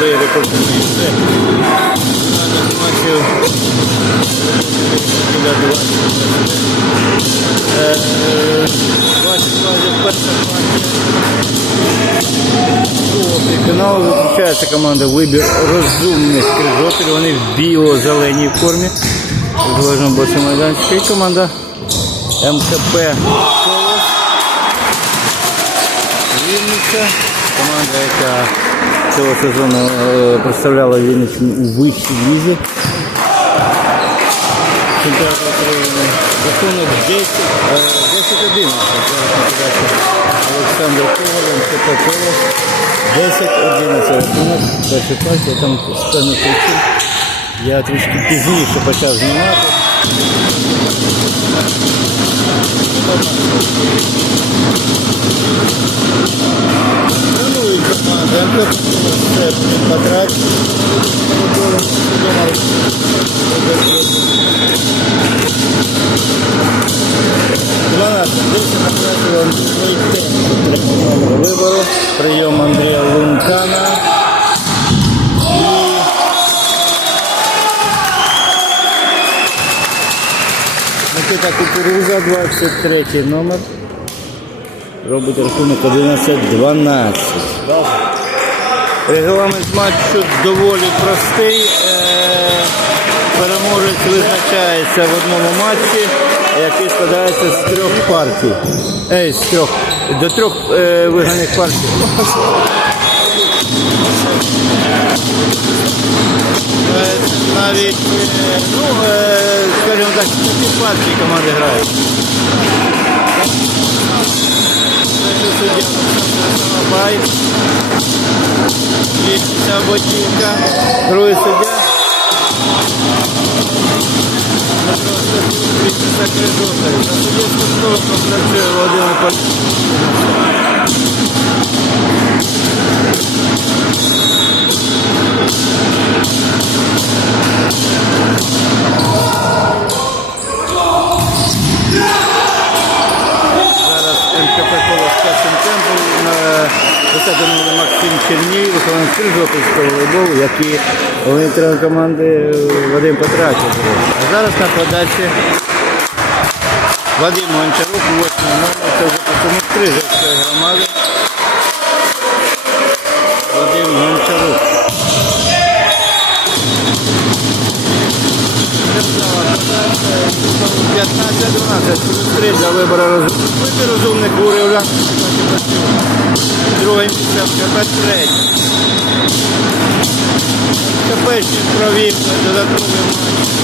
рекордні все. Надо матчів біля 20. Е, е, 20 разів перша партія. Фіналу виключається команда Вибір розумних крижопіль. Вони в біло-зеленій формі. Зважно боці майданчика. І команда МКП Колос. Вінниця. Команда, яка цього сезону е, представляла Вінниччину у вищій лізі. Чемпіонат України. Рахунок 10, е, 10-11. Зараз передача Олександр Коваль, МКП Колос. 10-11 рахунок. Перший клас, я там з певних причин. Я трішки пізніше почав знімати. Тренують команда, МКП це квадрат. вибору. Прийом Андрія Лункана. І Микита Кукуруза, 23 номер. Робить рахунок 11-12. Регламент матчу доволі простий. Е, Переможець визначається в одному матчі, який складається з трьох партій. Ей, з трьох. До трьох е, виграних партій. Е, Навіть, ну, скажімо так, такі партії команди грають. Олександр Лічна Ботівка. Другий суддя. Лічиця Крижовка. На суддівському столику працює Володимир Пальчук. Висадимо Максим Черній, вихованець Крижопільського волейболу, як і тренер команди Вадим Петраків. А зараз на подачі Вадим Гончарук, 8 номер, це вже представник Крижопільської громади. Вадим Гончарук. 15-12, плюс 3 для вибору розумних. Розумних уривля. Друге місце, КП третє. Ще провів додатковий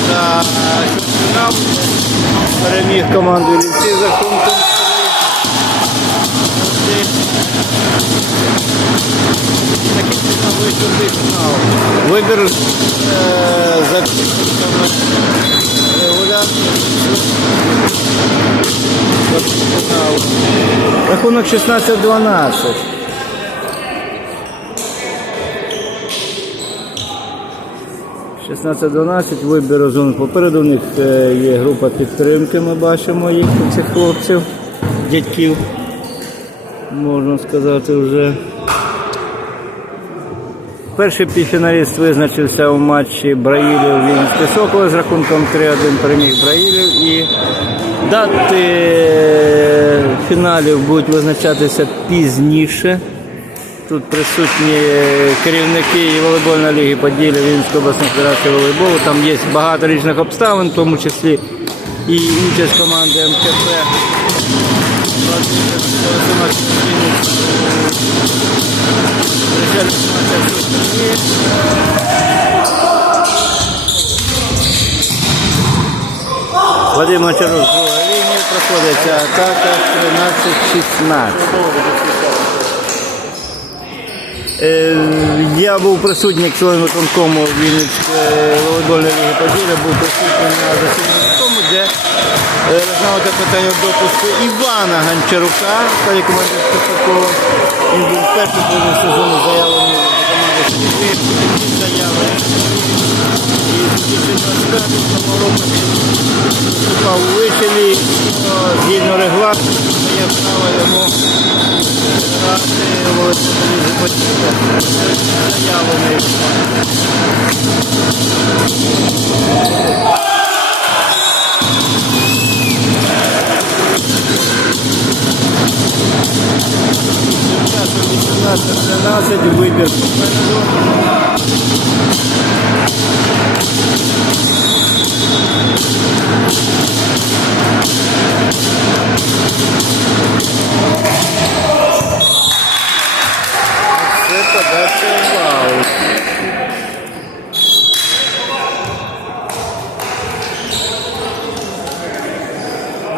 за фінал. Переміг команду Лівці за рахунком Вибір е, за Рахунок 16-12. Шістнадцять 12 вибір розумних. Попереду в них е, є група підтримки, ми бачимо їх, цих хлопців, дядьків, можна сказати, вже. Перший півфіналіст визначився у матчі Браїлів Вінницький Соколи з рахунком 3-1 переміг Браїлів і дати фіналів будуть визначатися пізніше. Тут присутні керівники і волейбольної ліги Поділля Вінницької обласної федерації волейболу. Там є багато різних обставин, в тому числі і участь команди МКП. Вадим Гончарук, друга лінія, проходиться атака 13-16. Е, Я був присутній член виконкому Вінницької волейбольної ліги Поділля, був присутній на засіданні де Е, Розглянути питання допуску Івана Гончарука, сталі команди Спартакова. Він був перший половину сезону заявлений до команди Сінітвір, такі заяви. І в 2025 році виступав у вишелі, згідно регламенту, я право йому. Е, заявлений. 15 вибір.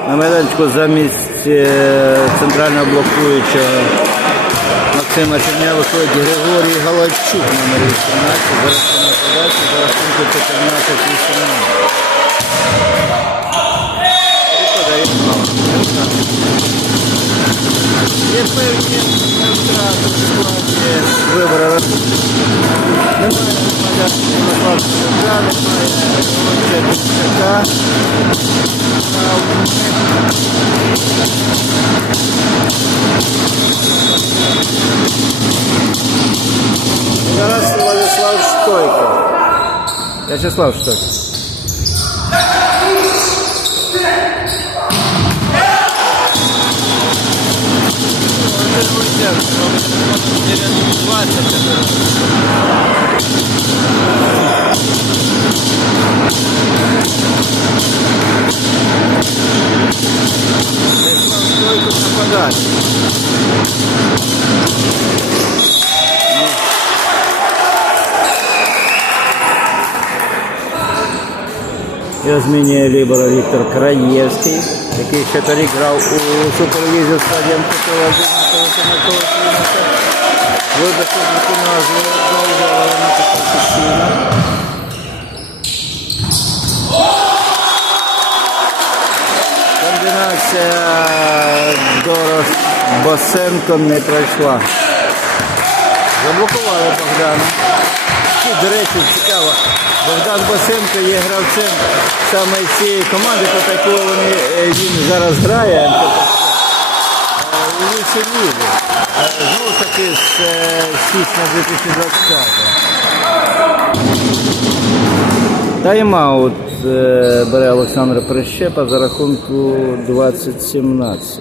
На майданчику замість е, центрального блокуючого Максима Черня виходить Григорій Галайчук номер 18. Зараз на подачі, за рахунку 14-18. Є певні втрати в складі вибору. рахунку. Немає Мадярського Ярослава Сергія, немає Володимира Кучака. Тарас Владислав Штойко. Вячеслав Штойко. Друзья, 20. Його змінює лібера Віктор Краєвський, який ще торік грав у супервізію стадіон Петрова. Вибачте, назву довго, але вона. Комбінація Дорос Босенко не пройшла. Заблокували Богдана. До речі, цікаво, Богдан Босенко є гравцем саме цієї команди, по таку е, він зараз грає е, у вищій. Е, Знову таки з е, січня 2025. Тайм-аут е, бере Олександр Прищепа за рахунку 2017.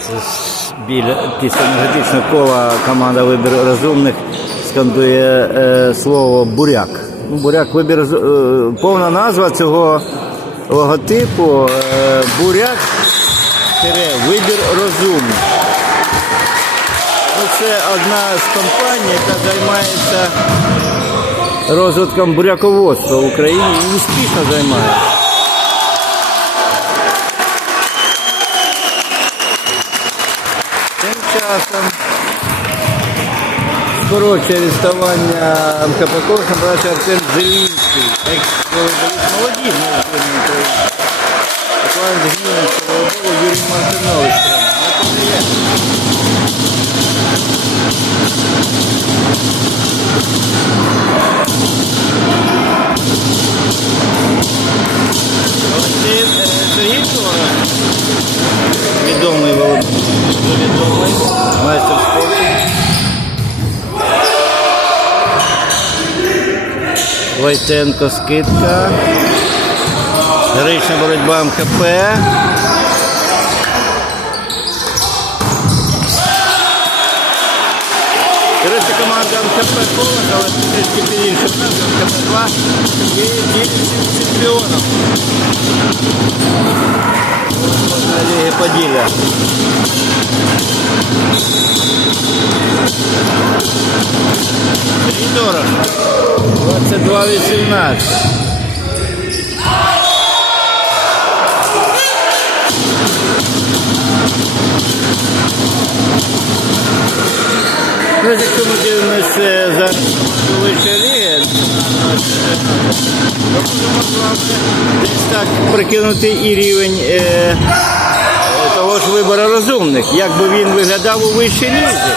Це ж Біля після енергетичного кола команда вибір розумних скандує е, слово буряк. Ну, буряк вибір е, повна назва цього логотипу е, буряк вибір розумних. Ну, це одна з компаній, яка займається розвитком буряководства в Україні і успішно займається. Часом Коротше арестування МКП Корсом, бачить Артем Зелінський, екс-волейболіст молоді в збірної України. Атлант Гнівенського волейболу Юрій Мартинович. Войтенко скидка. Героїчна боротьба МКП. Коротше, команда МКП Колос, але трішки під іншим назвом МКП 2 є діючим чемпіоном. На Ліги Поділля. Дорого. 22-18. Ну, якщо ми дивимося за вищої ліги, то десь так прикинути і рівень е, того ж вибору розумних. Як би він виглядав у вищій лізі?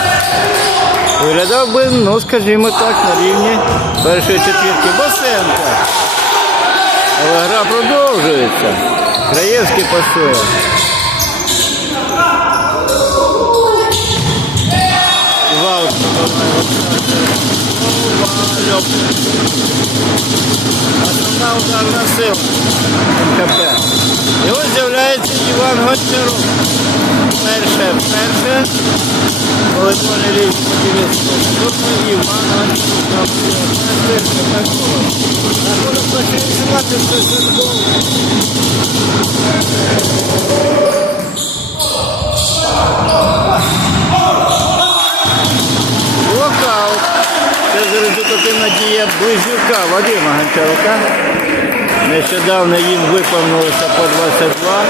Виглядав би, ну скажімо так, на рівні першої четвірки Босенка. Але гра продовжується. Краєвський пасує. Ваут. Вальов. Основна ударна сила МКП. І ось з'являється Іван Гончарук. Перше, перше. Волейбольний рік поділиться. Іван Гончарук. Перше, такого. Рахунок почали 17 гол. Локаут. Це результативна дія близнюка Вадима Гончарука. Нещодавно їм виповнилося по 22.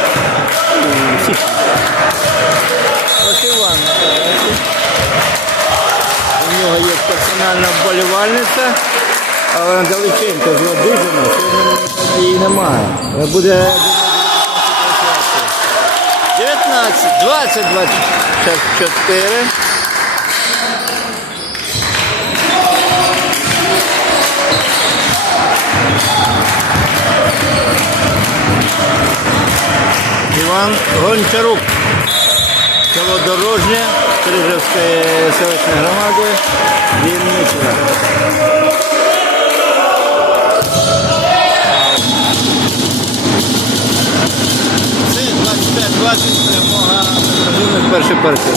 У нього є персональна вболівальниця, але далеченько з Ладижина, сьогодні її немає. Але Буде 19, 20, 24. Іван Гончарук. Село Дорожнє, селищної громади, Вінниччина. Це 25-20 перемога перший перший.